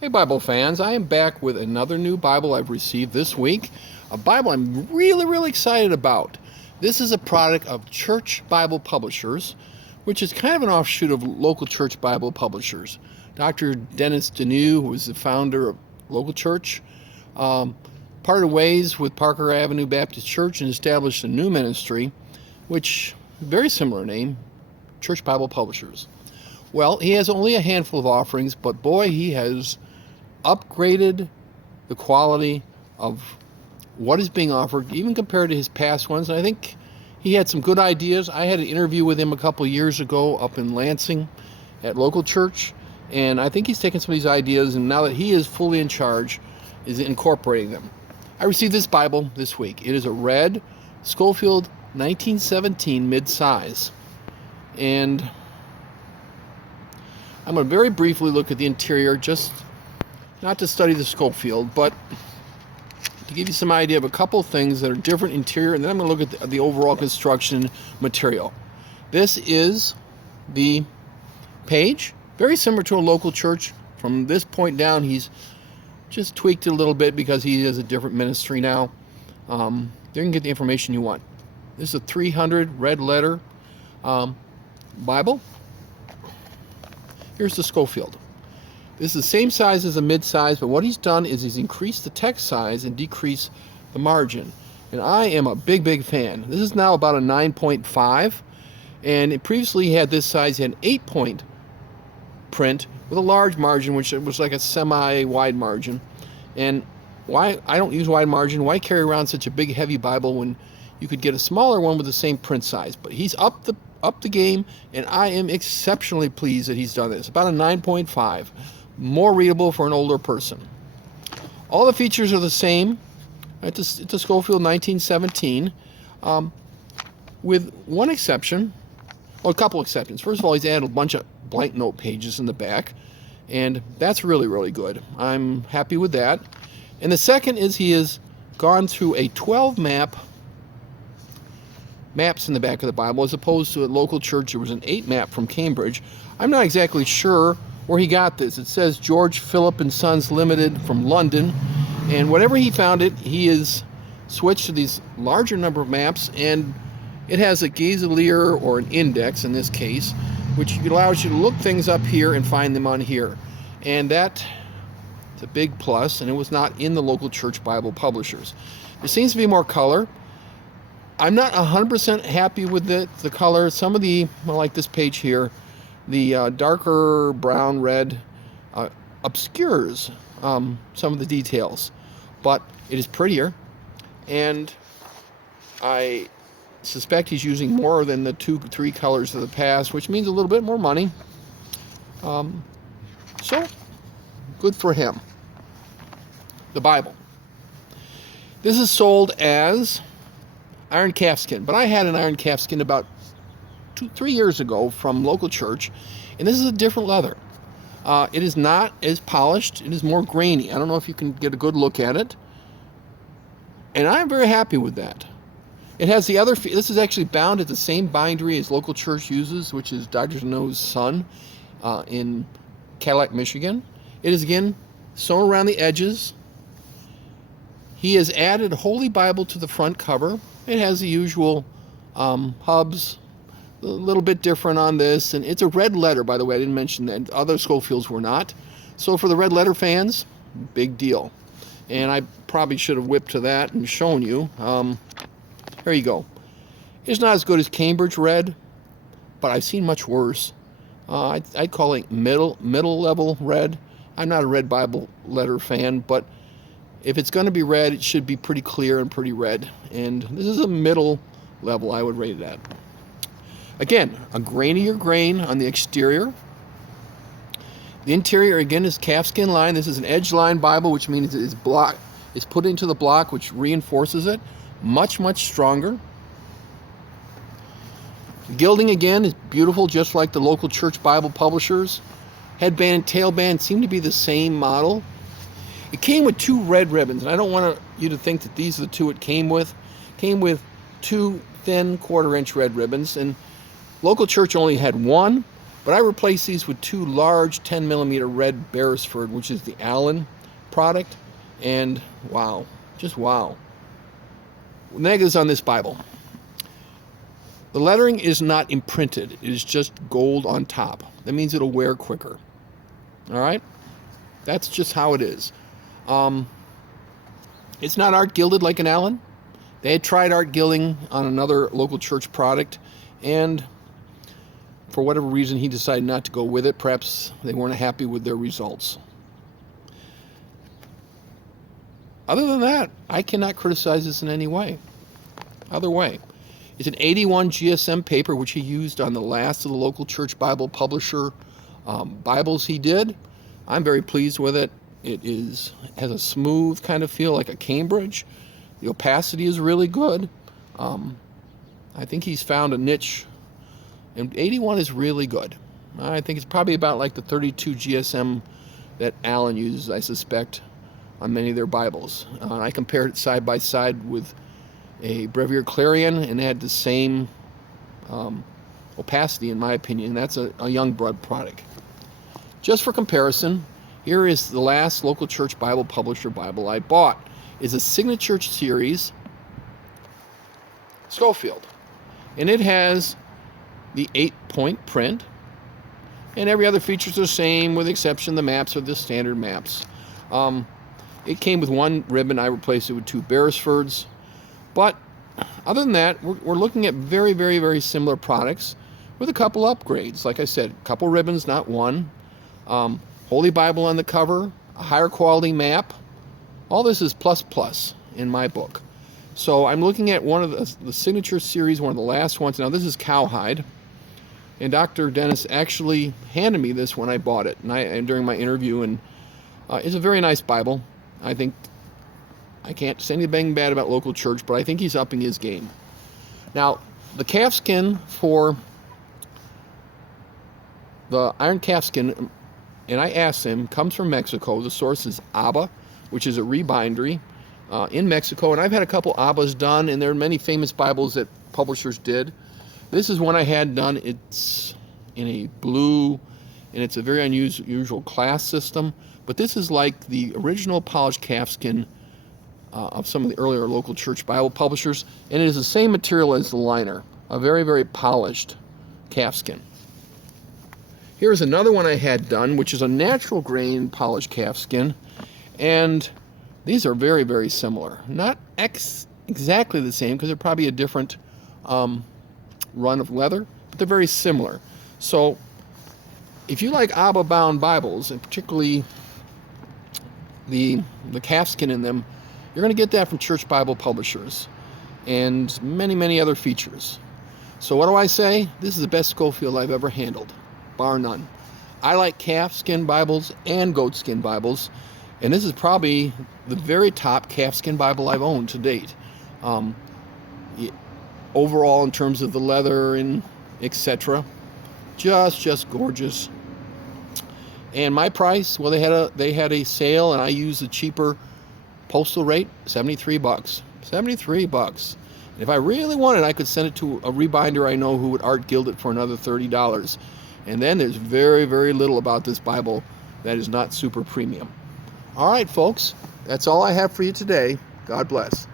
Hey Bible fans, I am back with another new Bible I've received this week. A Bible I'm really excited about. This is a product of Church Bible Publishers, which is kind of an offshoot of local church Bible publishers. Dr. Dennis Deneau, who is the founder of local church, parted ways with Parker Avenue Baptist Church and established a new ministry, which, very similar name, Church Bible Publishers. Well, he has only a handful of offerings, but boy, he has upgraded the quality of what is being offered, even compared to his past ones. And I think he had some good ideas. I had an interview with him a couple years ago up in Lansing at local church, and I think he's taken some of these ideas, and now that he is fully in charge, is incorporating them. I received this Bible this week. It is a red Scofield 1917 mid-size, and I'm going to very briefly look at the interior, just not to study the Scofield, but to give you some idea of a couple things that are different interior, and then I'm going to look at the overall construction material. This is the page, very similar to a local church. From this point down, he's just tweaked it a little bit because he has a different ministry now. There you can get the information you want. This is a 300 red letter Bible. Here's the Scofield. This is the same size as a mid-size, but what he's done is he's increased the text size and decreased the margin. And I am a big fan. This is now about a 9.5, and it previously had this size. He had an 8-point print with a large margin, which was like a semi-wide margin. And why I don't use wide margin? Why carry around such a big, heavy Bible when you could get a smaller one with the same print size? But he's up the game, and I am exceptionally pleased that he's done this. About a 9.5. More readable for an older person. All the features are the same. It's a Scofield 1917, with one exception, well, a couple exceptions. First of all, he's added a bunch of blank note pages in the back, and that's really good. I'm happy with that. And the second is he has gone through a 12 maps in the back of the Bible, as opposed to a local church. There was an 8 map from Cambridge. I'm not exactly sure where he got this. It says George Philip and Sons Limited from London, and whatever he found it, he has switched to these larger number of maps, and it has a gazelier, or an index in this case, which allows you to look things up here and find them on here, and that's a big plus, and it was not in the local church Bible publishers. There seems to be more color. I'm not 100% happy with the color. Some of like this page here, the darker brown red obscures some of the details, but it is prettier, and I suspect he's using more than the 2-3 colors of the past, which means a little bit more money. So good for him. The Bible. This is sold as iron calfskin, but I had an iron calfskin about 2-3 years ago from local church, and this is a different leather. It is not as polished. It is more grainy. I don't know if you can get a good look at it, and I'm very happy with that. It has the other. This is actually bound at the same bindery as local church uses, which is Dr. Deneau's son in Cadillac, Michigan. It is again sewn around the edges. He has added Holy Bible to the front cover. It has the usual hubs, a little bit different on this, and it's a red letter, by the way. I didn't mention that. Other Scofields were not. So for the red letter fans, big deal. And I probably should have whipped to that and shown you. Here you go. It's not as good as Cambridge red, but I've seen much worse. I'd call it middle level red. I'm not a red Bible letter fan, but if it's going to be red, it should be pretty clear and pretty red. And this is a middle level, I would rate it at. Again, a grainier grain on the exterior. The interior, again, is calfskin line. This is an edge line Bible, which means it's put into the block, which reinforces it. Much stronger. The gilding, again, is beautiful, just like the local church Bible publishers. Headband and tailband seem to be the same model. It came with 2 red ribbons, and I don't want you to think that these are the 2 it came with. It came with 2 thin 1/4-inch red ribbons, and local church only had 1, But I replaced these with two large 10mm red Beresford, which is the Allen product. And wow, just wow. Negatives on this Bible. The lettering is not imprinted. It is just gold on top. That means it'll wear quicker. All right? That's just how it is. It's not art gilded like an Allen. They had tried art gilding on another local church product, and for whatever reason, he decided not to go with it. Perhaps they weren't happy with their results. Other than that, I cannot criticize this in any way. Other way. It's an 81 GSM paper, which he used on the last of the local church Bible publisher Bibles he did. I'm very pleased with it. It has a smooth kind of feel, like a Cambridge. The opacity is really good. I think he's found a niche, and 81 is really good. I think it's probably about like the 32 GSM that Allen uses, I suspect, on many of their Bibles. I compared it side by side with a Brevier Clarion, and it had the same opacity, in my opinion. That's a Youngblood product. Just for comparison, here is the last local church Bible publisher Bible I bought. It's a Signature Series Scofield, and it has the 8-point print, and every other feature is the same, with the exception the maps are the standard maps. It came with one ribbon. I replaced it with two Beresfords. But other than that, we're looking at very, very, very similar products with a couple upgrades. Like I said, a couple ribbons, not one. Holy Bible on the cover, a higher quality map. All this is plus in my book. So I'm looking at one of the Signature Series, one of the last ones. Now this is cowhide. And Dr. Dennis actually handed me this when I bought it and during my interview. And it's a very nice Bible. I think I can't say anything bad about local church, but I think he's upping his game. Now, the calfskin for the iron calfskin, and I asked him, comes from Mexico. The source is Abba, which is a rebindery in Mexico. And I've had a couple Abbas done, and there are many famous Bibles that publishers did. This is one I had done. It's in a blue, and it's a very unusual class system. But this is like the original polished calfskin of some of the earlier local church Bible publishers, and it is the same material as the liner, a very, very polished calfskin. Here's another one I had done, which is a natural grain polished calfskin, and these are very, very similar. Not exactly the same, because they're probably a different run of leather, but they're very similar. So if you like Abba-bound Bibles, and particularly the calfskin in them, you're going to get that from church Bible publishers and many, many other features. So what do I say? This is the best Scofield I've ever handled, bar none. I like calfskin Bibles and goatskin Bibles, and this is probably the very top calfskin Bible I've owned to date. Overall, in terms of the leather and etc., just gorgeous. And my price, well, they had a sale, and I used the cheaper postal rate, $73. $73. And if I really wanted, I could send it to a rebinder I know who would art gild it for another $30. And then there's very, very little about this Bible that is not super premium. All right, folks, that's all I have for you today. God bless.